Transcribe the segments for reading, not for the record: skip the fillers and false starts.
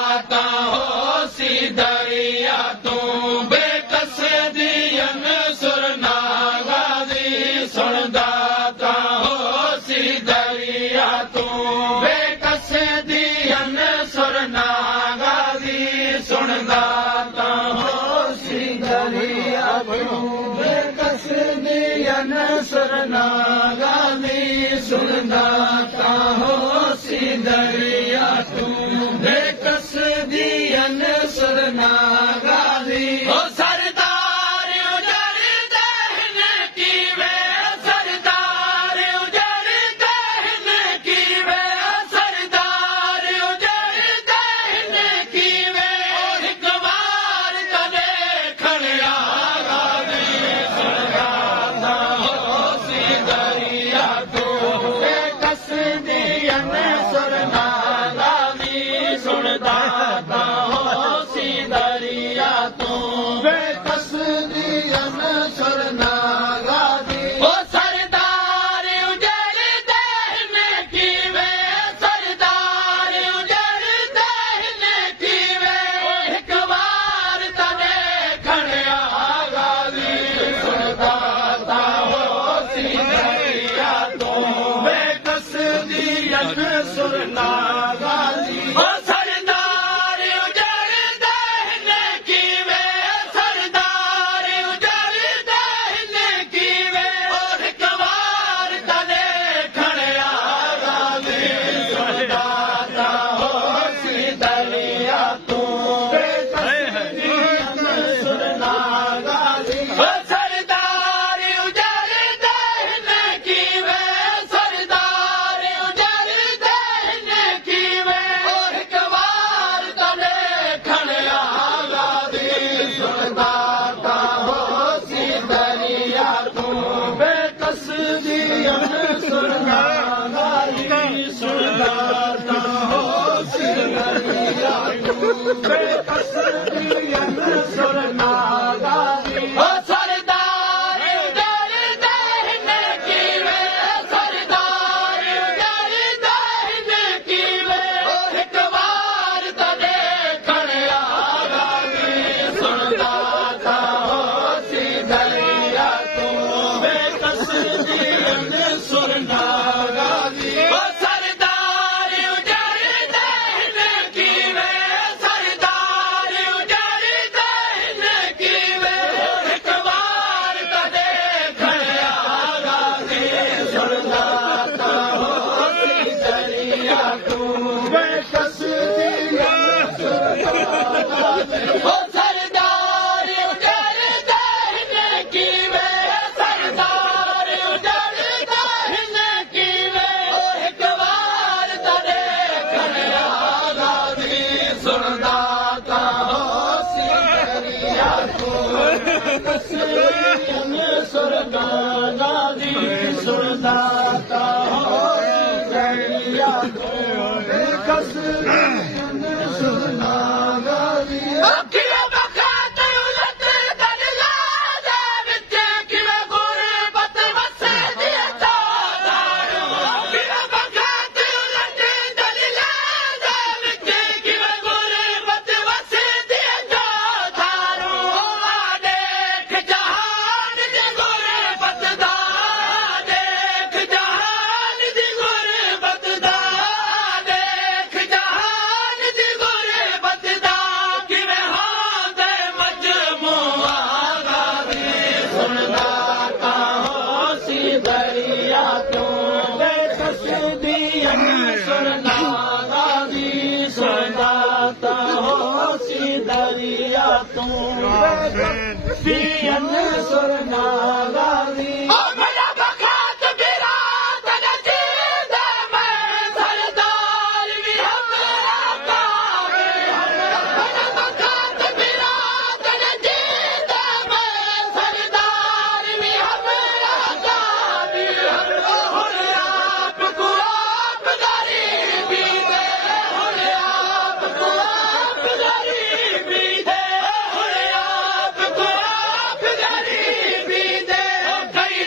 दाता होसी दरिया तू बेकस दियन सुरना गाजी सुन दाता होसी दरिया तू बेकस दियन सुरना गाजी सुन दाता होसी दरिया तू बेकस दियन सुरना गाजी सुन दाता होसी दरिया तू बेकस दियन सुरना गाजी ओ सरदार उजड़ दहन की वे सरदार उजड़ दहन की वे सरदार उजड़ दहन की वे एक बार तने खड़िया गाजी सुनदाता होसी दरिया तू बेकस दियन सुरना गाजी सुनदाता होसी दरिया तू बेकस दियन सुरना गाजी ओ सरदार उजड़ दहन की वे सरदार उजड़ दहन की वे एक बार तने खड़िया गाजी सुनदाता होसी दरिया तू बेकस दियन सुरना गाजी ओ सरदार उजड़ दहन की वे सरदार उजड़ दहन की वे एक बार तने खड़िया गाजी सुनदाता होसी दरिया तू बेकस दियन सुरना गाजी ओ सरदार उजड़ दहन की वे सरदार उजड़ दहन की वे एक बार तने खड़िया गाजी सुनदाता होसी दरिया तू बेकस दियन सुरना गाजी सुनदाता होसी दरिया तू बेकस दियन सुरना गाजी ओ सरदार उजड़ दहन की वे सरदार उजड़ दहन की वे एक बार तने खड़िया गाजी सुनदाता होसी दरिया तू बेकस दियन सुरना गाजी ओ सरदार उजड़ दहन की वे सरदार उजड़ दहन की वे एक बार तने खड़िया गाजी सुनदाता होसी दरिया तू बेकस दियन सुरना गाजी ओ सरदार उजड़ दहन की वे सरदार उजड़ दहन की वे एक बार तने खड़िया गाजी सुनदाता होसी दरिया तू बेकस दियन सुरना गाजी सुनदाता होसी दरिया तू बेकस दियन सुरना गाजी अखियां बखात उलट दल लाजा विच किवें गुरबत वसे दिए चौधारू अखियां बखात उलट दल लाजा विच किवें गुरबत वसे दिए चौधारू आ देख जहान दी गुरबत दा देख जहान दी गुरबत दा देख जहान दी गुरबत दा किवें होंदे मजमूआ गाजी सुनदाता होसी दरिया तू बेकस दियन सुरना गाजी सुनदाता होसी दरिया तू बेकस दियन सुरना गाजी ओ मेरा बखात बिरादर जींद मैं सरदार भी हमरा कावे मेरा बखात बिरादर जींद मैं सरदार भी हमरा कावे हुन आपको आप गरीबी दे हुन आपको आप गरीबी दे हुन आपको आप गरीबी दे कई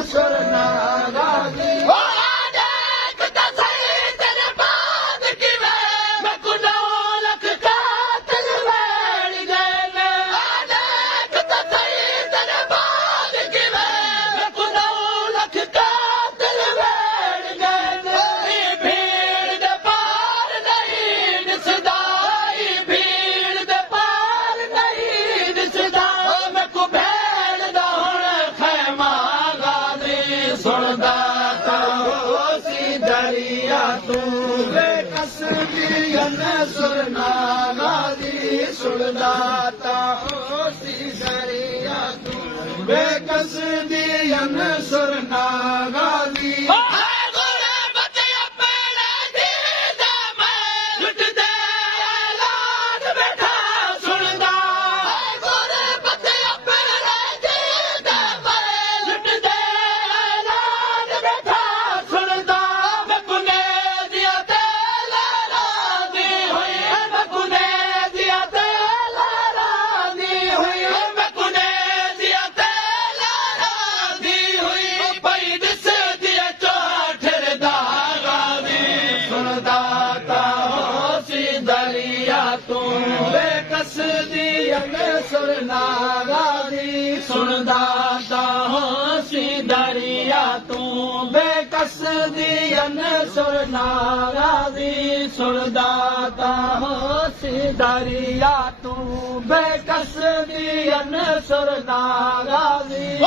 सुर ਤੂੰ ਬੇਕਸ ਦੀ ਅਨਸਰ ਨਾਗਾ ਦੀ ਸੁਣਦਾ ਤਾਂ ਹੋਸੀ ਦਰਿਆ ਤੂੰ ਬੇਕਸ ਦੀ ਅਨਸਰ ਨਾਗਾ ਦੀ ਬੇਕਸ ਦੀ ਅਨਸਰ ਨਾਗਾ ਦੀ ਸੁਣਦਾ ਤਾਂ ਹੋਸੀ ਦਰਿਆ ਤੂੰ ਬੇਕਸ ਦੀ ਅਨਸਰ ਨਾਗਾ ਦੀ ਸੁਣਦਾ ਤਾਂ ਹੋਸੀ ਦਰਿਆ ਤੂੰ ਬੇਕਸ ਦੀ ਅਨਸਰ ਨਾਗਾ ਦੀ